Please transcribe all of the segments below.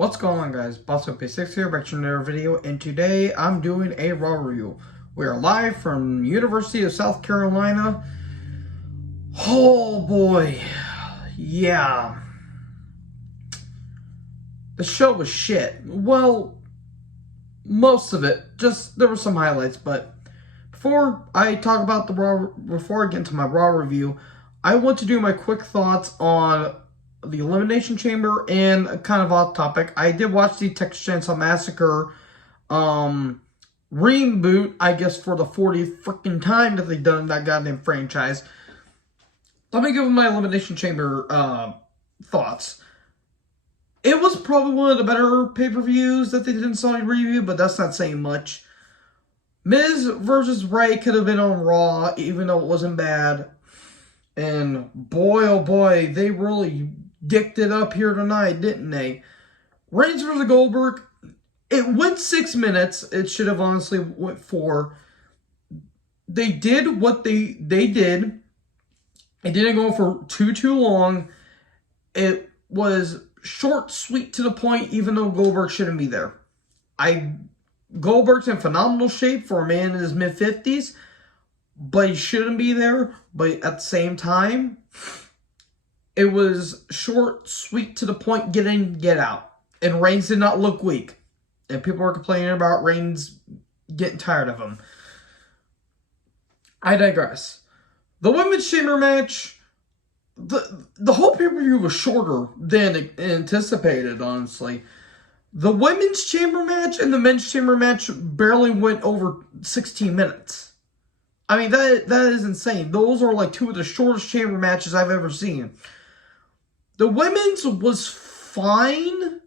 What's going on, guys? BossOP6 here, back to another video, and today I'm doing a Raw review. We are live from University of South Carolina. Oh boy, yeah. The show was shit. Well, most of it. Just, there were some highlights, but before I talk about before I get into my Raw review, I want to do my quick thoughts on the Elimination Chamber, and kind of off topic, I did watch the Texas Chainsaw Massacre reboot, I guess, for the 40th freaking time that they've done that goddamn franchise. Let me give my Elimination Chamber thoughts. It was probably one of the better pay-per-views that they did in Saudi Arabia, but that's not saying much. Miz versus Ray could have been on Raw, even though it wasn't bad. And boy, oh boy, they really dicked it up here tonight, didn't they? Reigns versus Goldberg, it went 6 minutes. It should have honestly went 4. They did what they did. It didn't go for too long. It was short, sweet, to the point, even though Goldberg shouldn't be there. Goldberg's in phenomenal shape for a man in his mid-50s, but he shouldn't be there. But at the same time, it was short, sweet, to the point, get in, get out. And Reigns did not look weak. And people were complaining about Reigns getting tired of him. I digress. The Women's Chamber match, the whole pay-per-view was shorter than anticipated, honestly. The Women's Chamber match and the Men's Chamber match barely went over 16 minutes. I mean, that is insane. Those are like 2 of the shortest chamber matches I've ever seen. The women's was fine.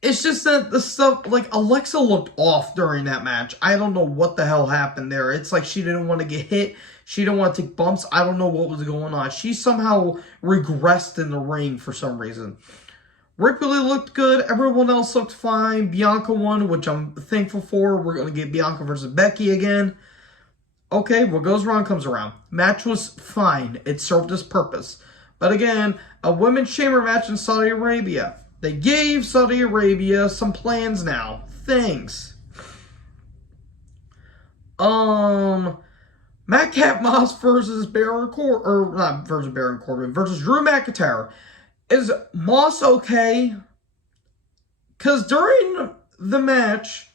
It's just that the stuff, like, Alexa looked off during that match. I don't know what the hell happened there. It's like she didn't want to get hit. She didn't want to take bumps. I don't know what was going on. She somehow regressed in the ring for some reason. Ripley looked good. Everyone else looked fine. Bianca won, which I'm thankful for. We're going to get Bianca versus Becky again. Okay, what goes around comes around. Match was fine. It served its purpose. But again, a women's chamber match in Saudi Arabia. They gave Saudi Arabia some plans now. Thanks. Madcap Moss versus Baron Corbin, or not versus Baron Corbin, versus Drew McIntyre. Is Moss okay? Because during the match,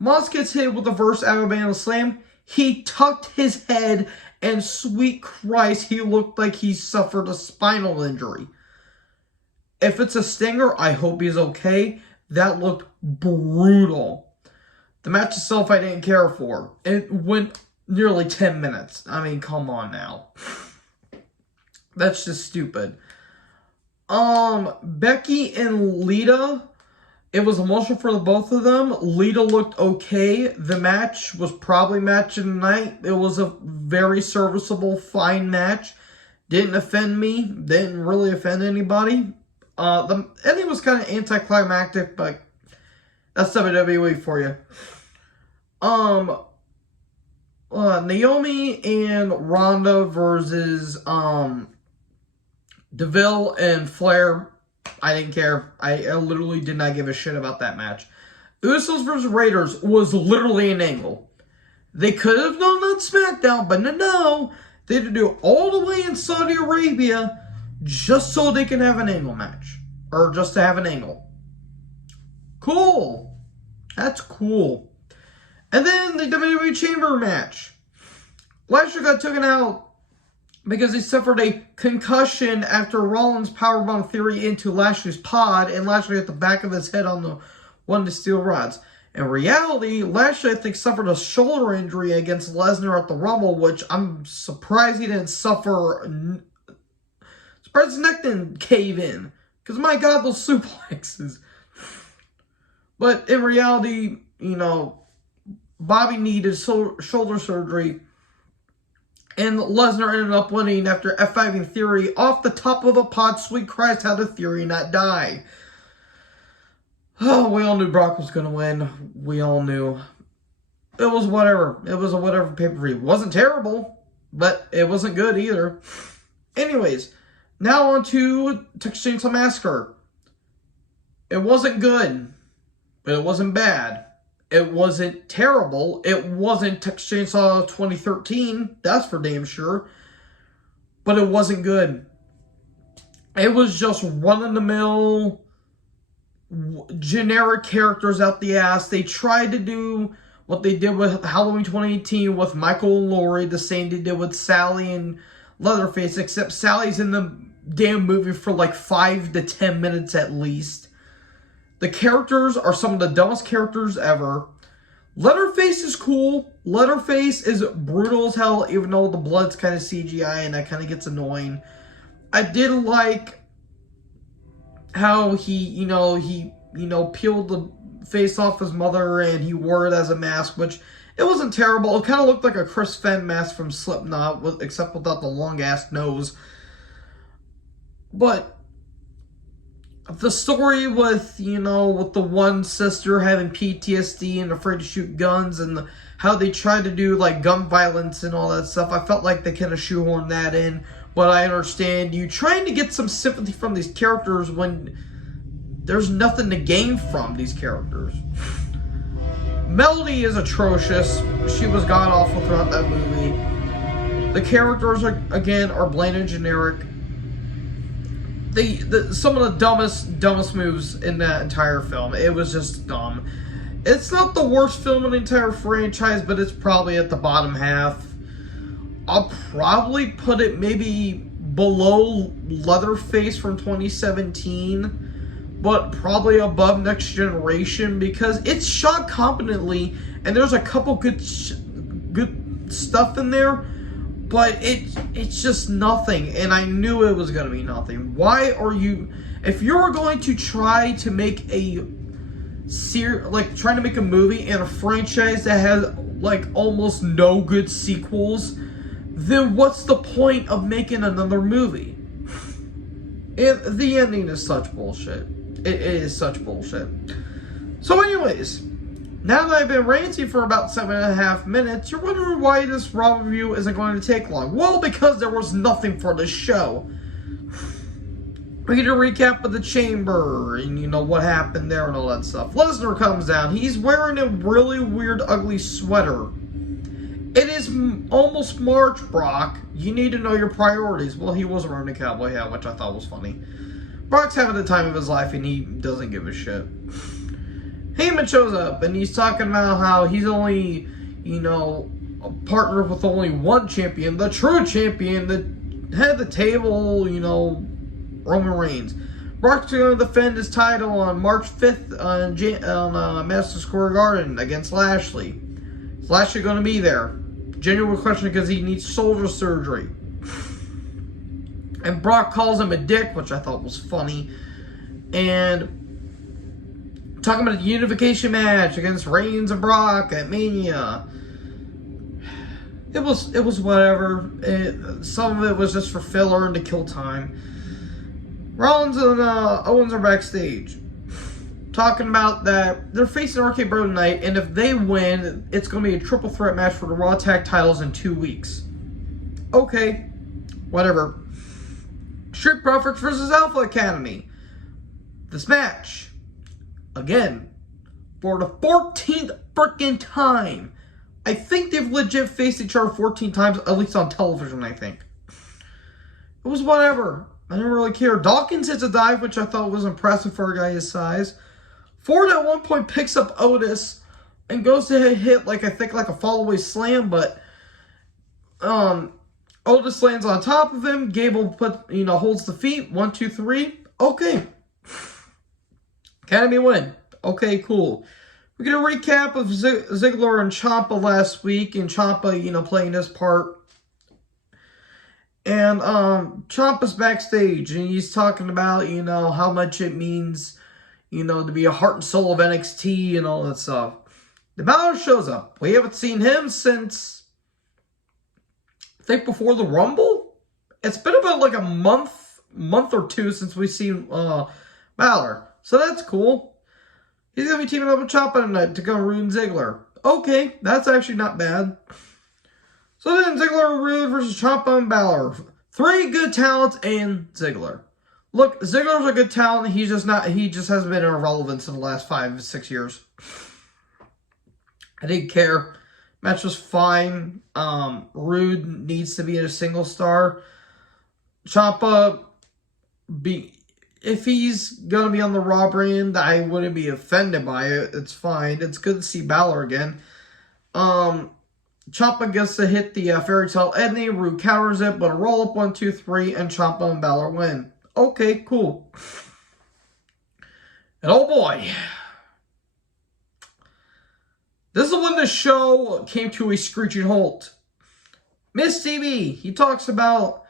Moss gets hit with the reverse Alabama Slam. He tucked his head, and sweet Christ, he looked like he suffered a spinal injury. If it's a stinger, I hope he's okay. That looked brutal. The match itself, I didn't care for. It went nearly 10 minutes. I mean, come on now. That's just stupid. Becky and Lita, it was emotional for the both of them. Lita looked okay. The match was probably match of the night. It was a very serviceable, fine match. Didn't offend me. Didn't really offend anybody. The ending was kind of anticlimactic, but that's WWE for you. Naomi and Ronda versus, Deville and Flair, I didn't care. I literally did not give a shit about that match. Usos versus Raiders was literally an angle. They could have done that SmackDown, but no. They had to do all the way in Saudi Arabia just so they can have an angle match. Or just to have an angle. Cool. That's cool. And then the WWE Chamber match. Lashley got taken out because he suffered a concussion after Rollins powerbomb Theory into Lashley's pod, and Lashley hit the back of his head on one of the steel rods. In reality, Lashley, I think, suffered a shoulder injury against Lesnar at the Rumble, which I'm surprised he didn't suffer. Surprised his neck didn't cave in. Because, my God, those suplexes. But in reality, you know, Bobby needed shoulder surgery. And Lesnar ended up winning after F5ing Theory off the top of a pod. Sweet Christ, how did Theory not die? Oh, we all knew Brock was going to win. We all knew. It was whatever. It was a whatever pay-per-view. It wasn't terrible, but it wasn't good either. Anyways, now on to Texas Chainsaw Massacre. It wasn't good, but it wasn't bad. It wasn't terrible. It wasn't Texas Chainsaw 2013, that's for damn sure. But it wasn't good. It was just run-of-the-mill, generic characters out the ass. They tried to do what they did with Halloween 2018 with Michael and Laurie, the same they did with Sally and Leatherface, except Sally's in the damn movie for like 5 to 10 minutes at least. The characters are some of the dumbest characters ever. Leatherface is cool. Leatherface is brutal as hell, even though the blood's kind of CGI and that kind of gets annoying. I did like how he peeled the face off his mother and he wore it as a mask, which it wasn't terrible. It kind of looked like a Chris Fenn mask from Slipknot, except without the long-ass nose. But the story with the one sister having PTSD and afraid to shoot guns and how they tried to do like gun violence and all that stuff, I felt like they kind of shoehorned that in. But I understand you trying to get some sympathy from these characters when there's nothing to gain from these characters. Melody is atrocious. She was god-awful throughout that movie. The characters, are bland and generic. Some of the dumbest moves in that entire film. It was just dumb. It's not the worst film in the entire franchise, but it's probably at the bottom half. I'll probably put it maybe below Leatherface from 2017, but probably above Next Generation because it's shot competently and there's a couple good stuff in there, but it's just nothing, and I knew it was going to be nothing. Why are you, if you're going to try to make trying to make a movie and a franchise that has like almost no good sequels, then what's the point of making another movie? The ending is such bullshit. It is such bullshit. So anyways, now that I've been ranting for about 7.5 minutes, you're wondering why this Raw review isn't going to take long. Well, because there was nothing for this show. We get a recap of the Chamber and what happened there and all that stuff. Lesnar comes down. He's wearing a really weird, ugly sweater. It is almost March, Brock. You need to know your priorities. Well, he was wearing a cowboy hat, which I thought was funny. Brock's having the time of his life, and he doesn't give a shit. Heyman shows up, and he's talking about how he's only, a partner with only one champion, the true champion, the head of the table, Roman Reigns. Brock's going to defend his title on March 5th on Madison Square Garden against Lashley. Is Lashley going to be there? Genuine question because he needs shoulder surgery. And Brock calls him a dick, which I thought was funny. And talking about the unification match against Reigns and Brock at Mania. It was whatever. Some of it was just for filler and to kill time. Rollins and Owens are backstage, talking about that they're facing RK Bro tonight, and if they win, it's going to be a triple threat match for the Raw Tag titles in 2 weeks. Okay, whatever. Street Profits versus Alpha Academy. This match, again, for the 14th freaking time. I think they've legit faced each other 14 times, at least on television, I think. It was whatever. I didn't really care. Dawkins hits a dive, which I thought was impressive for a guy his size. Ford at one point picks up Otis and goes to hit like a fallaway slam, but Otis lands on top of him. Gable holds the feet. 1, 2, 3. Okay. Academy win. Okay, cool. We get a recap of Ziggler and Champa last week, and Champa, playing his part. And Ciampa's backstage, and he's talking about, how much it means, to be a heart and soul of NXT and all that stuff. The Balor shows up. We haven't seen him since, I think, before the Rumble. It's been about like a month or two since we've seen Balor. So that's cool. He's going to be teaming up with Ciampa tonight to go ruin Ziggler. Okay, that's actually not bad. So then Ziggler versus Ciampa and Balor. 3 good talents and Ziggler. Look, Ziggler's a good talent. He just hasn't been irrelevant in the last 5-6 years. I didn't care. Match was fine. Rude needs to be a single star. Champa, if he's gonna be on the Raw brand, I wouldn't be offended by it. It's fine. It's good to see Balor again. Champa gets to hit the fairy tale ending. Rude counters it, but a roll up 1, 2, 3, and Champa and Balor win. Okay, cool. And oh boy. This is when the show came to a screeching halt. Miss TV, he talks about,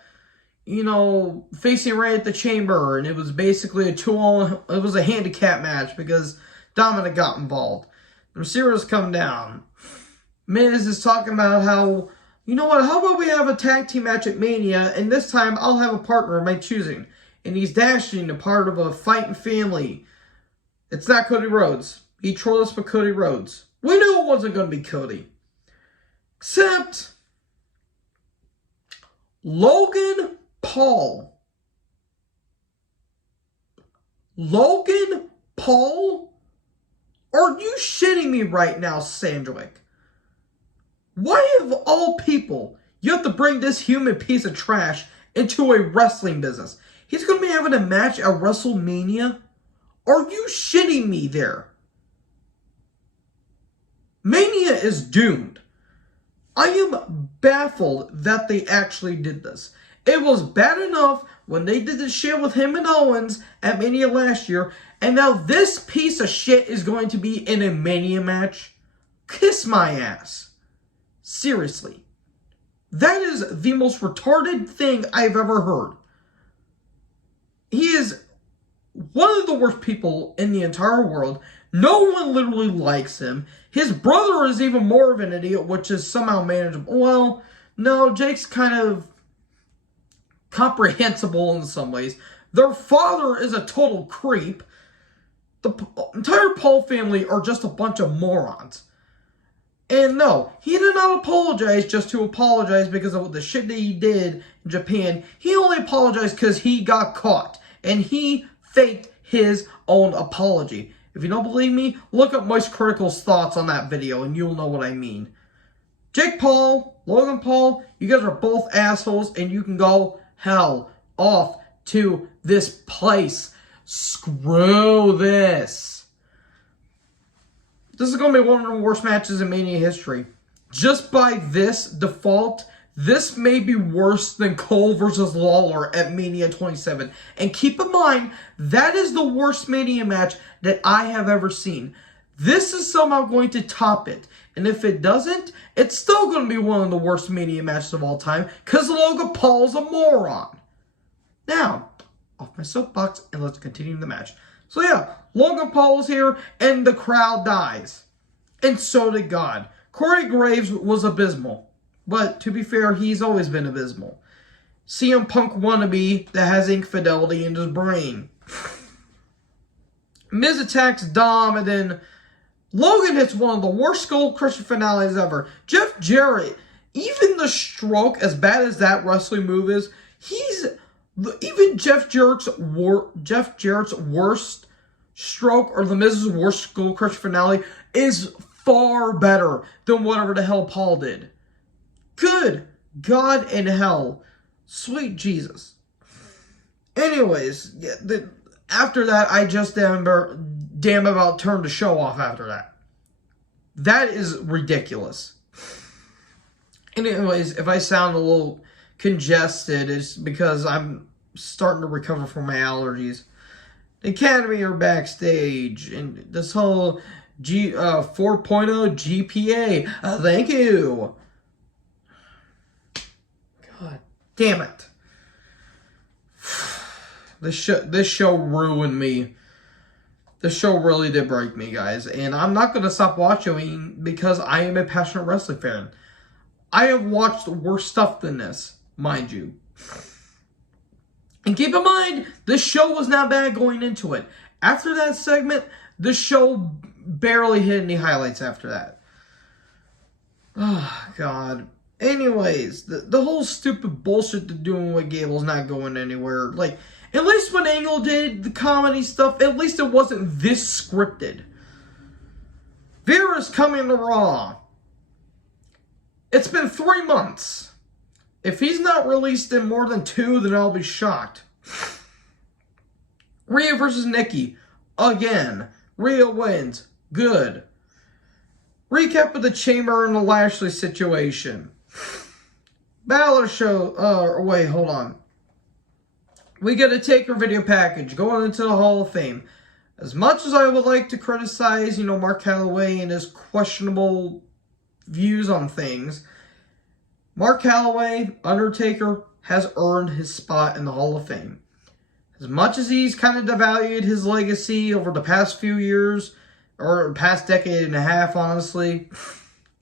facing Rant at the Chamber, and it was basically it was a handicap match because Dominic got involved. The Mysterios come down. Miz is talking about how, how about we have a tag team match at Mania, and this time I'll have a partner of my choosing. And he's dashing a part of a fighting family. It's not Cody Rhodes. He trolled us for Cody Rhodes. We knew it wasn't going to be Cody. Except Logan Paul. Logan Paul? Are you shitting me right now, Sandwick? Why, of all people, you have to bring this human piece of trash into a wrestling business? He's going to be having a match at WrestleMania? Are you shitting me there? Mania is doomed. I am baffled that they actually did this. It was bad enough when they did the shit with him and Owens at Mania last year, and now this piece of shit is going to be in a Mania match? Kiss my ass. Seriously. That is the most retarded thing I've ever heard. He is one of the worst people in the entire world. No one literally likes him. His brother is even more of an idiot, which is somehow manageable. Well, no, Jake's kind of comprehensible in some ways. Their father is a total creep. The entire Paul family are just a bunch of morons. And no, he did not apologize just to apologize because of the shit that he did in Japan. He only apologized because he got caught. And he faked his own apology. If you don't believe me, look up Moist Critical's thoughts on that video and you'll know what I mean. Jake Paul, Logan Paul, you guys are both assholes and you can go hell off to this place. Screw this. This is going to be one of the worst matches in Mania history. Just by this default, this may be worse than Cole versus Lawler at Mania 27. And keep in mind, that is the worst Mania match that I have ever seen. This is somehow going to top it. And if it doesn't, it's still going to be one of the worst Mania matches of all time because Logan Paul's a moron. Now, off my soapbox and let's continue the match. So yeah, Logan Paul's here and the crowd dies. And so did God. Corey Graves was abysmal. But to be fair, he's always been abysmal. CM Punk wannabe that has infidelity in his brain. Miz attacks Dom, and then Logan hits one of the worst skull crusher finales ever. Jeff Jarrett, even the stroke, as bad as that wrestling move is, even Jeff Jarrett's worst stroke, or the Miz's worst skull crusher finale, is far better than whatever the hell Paul did. Good God in hell. Sweet Jesus. Anyways, after that, I just damn about turned the show off after that. That is ridiculous. Anyways, if I sound a little congested, it's because I'm starting to recover from my allergies. The Academy are backstage, and this whole 4.0 GPA. Thank you. God damn it. This show ruined me. This show really did break me, guys. And I'm not going to stop watching because I am a passionate wrestling fan. I have watched worse stuff than this, mind you. And keep in mind, this show was not bad going into it. After that segment, the show barely hit any highlights after that. Oh, God. Anyways, the whole stupid bullshit they're doing with Gable's not going anywhere. Like, At least when Angle did the comedy stuff, at least it wasn't this scripted. Vera's coming to Raw. It's been 3 months. If he's not released in more than 2, then I'll be shocked. Rhea versus Nikki. Again. Rhea wins. Good. Recap of the Chamber and the Lashley situation. Balor show. Wait, hold on. We get a Taker video package going into the Hall of Fame. As much as I would like to criticize, Mark Calloway and his questionable views on things, Mark Calloway, Undertaker, has earned his spot in the Hall of Fame. As much as he's kind of devalued his legacy over the past few years, or past decade and a half, honestly,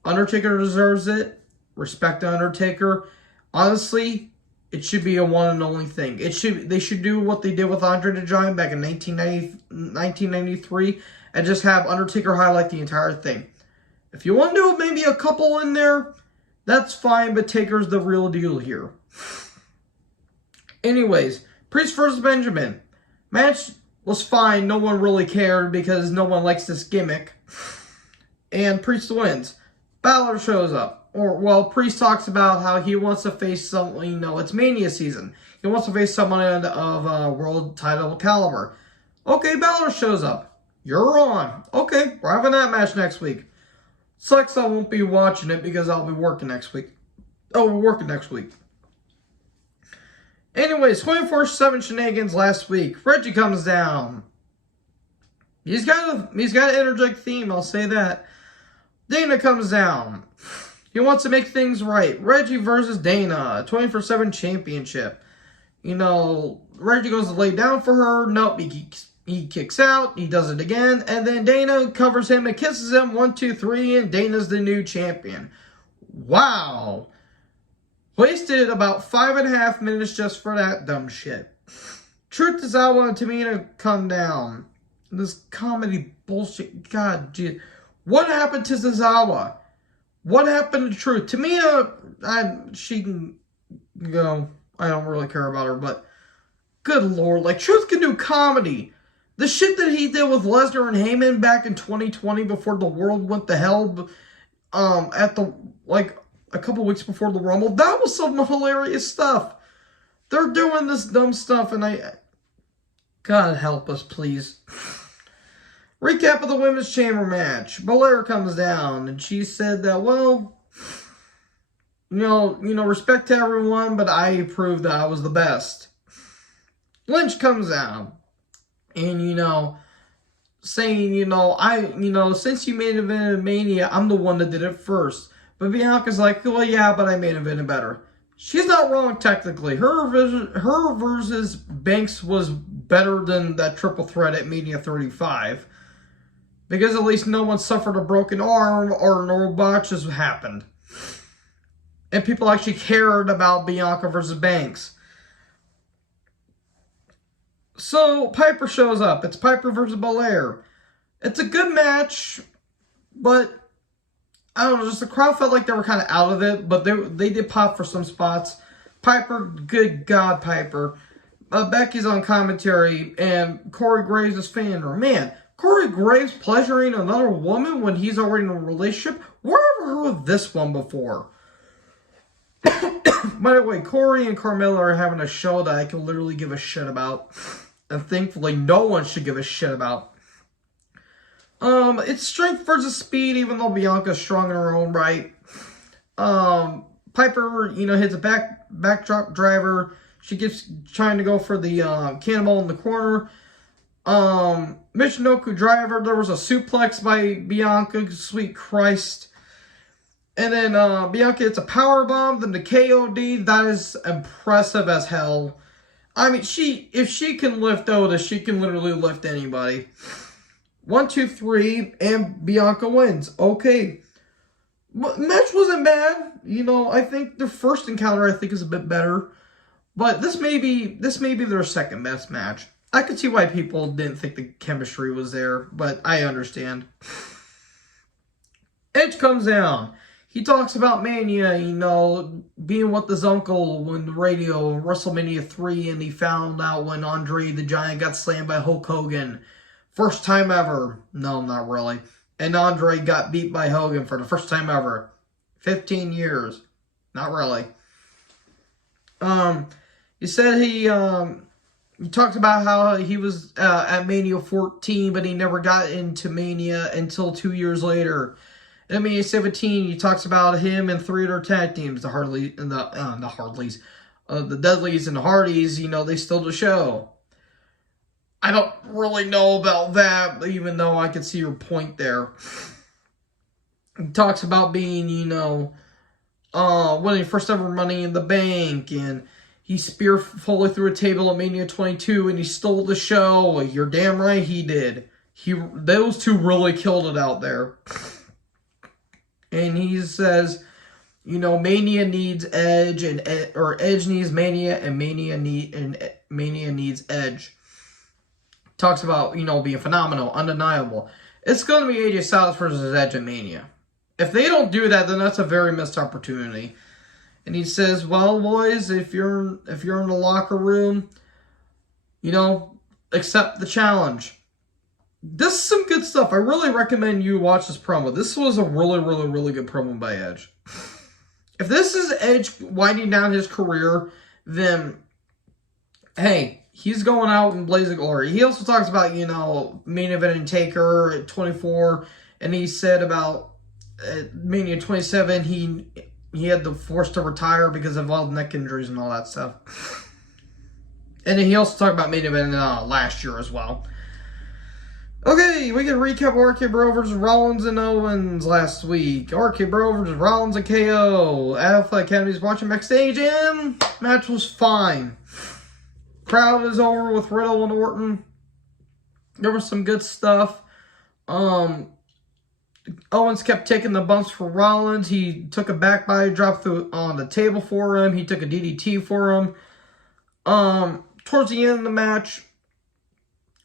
Undertaker deserves it. Respect to Undertaker. Honestly, it should be a one and only thing. They should do what they did with Andre the Giant back in 1993 and just have Undertaker highlight the entire thing. If you want to do maybe a couple in there, that's fine, but Taker's the real deal here. Anyways, Priest versus Benjamin. Match was fine. No one really cared because no one likes this gimmick. And Priest wins. Balor shows up. Priest talks about how he wants to face someone, it's Mania season. He wants to face someone of world title caliber. Okay, Balor shows up. You're on. Okay, we're having that match next week. Sucks I won't be watching it because I'll be working next week. Oh, we're working next week. Anyways, 24/7 shenanigans last week. Reggie comes down. He's got an interject theme, I'll say that. Dana comes down. He wants to make things right. Reggie versus Dana, 24/7 championship. Reggie goes to lay down for her. Nope, he kicks out. He does it again. And then Dana covers him and kisses him. 1, 2, 3, and Dana's the new champion. Wow. Wasted about 5.5 minutes just for that dumb shit. Truth is, I wanted Tamina to come down. This comedy bullshit. God, geez. What happened to Zazawa? What happened to Truth? Tamina, she can go. I don't really care about her, but good lord. Truth can do comedy. The shit that he did with Lesnar and Heyman back in 2020 before the world went to hell, a couple weeks before the Rumble, that was some hilarious stuff. They're doing this dumb stuff, and God help us, please. Recap of the Women's Chamber match. Belair comes down, and she said that, respect to everyone, but I proved that I was the best. Lynch comes out, and, saying, since you main evented Mania, I'm the one that did it first. But Bianca's like, well, yeah, but I main evented better. She's not wrong, technically. Her versus Banks was better than that triple threat at Mania 35. Because at least no one suffered a broken arm or no botches happened. And people actually cared about Bianca versus Banks. So, Piper shows up. It's Piper versus Belair. It's a good match, but I don't know, just the crowd felt like they were kind of out of it, but they did pop for some spots. Piper, good God, Piper. Becky's on commentary, and Corey Graves is fanning her. Man, Corey Graves pleasuring another woman when he's already in a relationship? Where have I heard of this one before? By the way, Corey and Carmella are having a show that I can literally give a shit about. And thankfully, no one should give a shit about. It's strength versus speed, even though Bianca's strong in her own right. Piper, hits a backdrop driver. She keeps trying to go for the cannonball in the corner. Michinoku driver. There was a suplex by Bianca. Sweet Christ. And then Bianca hits a powerbomb. Then the KOD. That is impressive as hell. I mean, if she can lift Otis, she can literally lift anybody. 1, 2, 3, and Bianca wins. Okay. Match wasn't bad. I think their first encounter, is a bit better. But this may be their second best match. I could see why people didn't think the chemistry was there, but I understand. Edge comes down. he talks about Mania, you know, being with his uncle when the radio, WrestleMania 3, and he found out when Andre the Giant got slammed by Hulk Hogan. First time ever. No, not really. And Andre got beat by Hogan for the first time ever. 15 years. Not really. He said he talked about how he was at Mania 14, but he never got into Mania until 2 years later. In Mania 17, he talks about him and 3 other tag teams, the Dudleys and the Hardys. You know, they stole the show. I don't really know about that, even though I can see your point there. He talks about being, you know, winning first ever Money in the Bank, and he spear fully through a table at Mania 22, and he stole the show. You're damn right he did. Those two really killed it out there. And he says, you know, Mania needs Edge, or Edge needs Mania, and Mania needs Edge. Talks about, you know, being phenomenal, undeniable. It's going to be AJ Styles versus Edge at Mania. If they don't do that, then that's a very missed opportunity. And he says, well, boys, if you're in the locker room, you know, accept the challenge. This is some good stuff. I really recommend you watch this promo. This was a really, really, really good promo by Edge. If this is Edge winding down his career, then, hey, he's going out in blazing glory. He also talks about, you know, main eventing Taker at 24, and he said about Mania 27, he had the force to retire because of all the neck injuries and all that stuff. And then he also talked about main event last year as well. Okay, we can recap RK Bro versus Rollins and Owens last week. RK Bro versus Rollins and KO. Alpha Academy's watching backstage, and match was fine. Crowd is over with Riddle and Orton. There was some good stuff. Owens kept taking the bumps for Rollins. He took a back body drop on the table for him. He took a DDT for him. Towards the end of the match,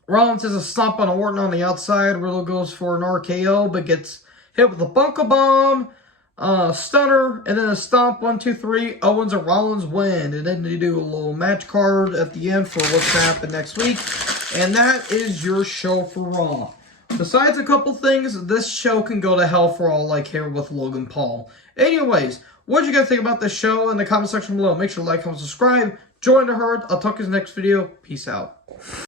Rollins has a stomp on Orton on the outside. Riddle goes for an RKO, but gets hit with a bunker bomb, stunner, and then a stomp. 1, 2, 3. Owens and Rollins win. And then they do a little match card at the end for what's going to happen next week. And that is your show for Raw. Besides a couple things, this show can go to hell for all I care with Logan Paul. Anyways, what did you guys think about this show in the comment section below? Make sure to like, comment, subscribe. Join the herd. I'll talk to you in the next video. Peace out.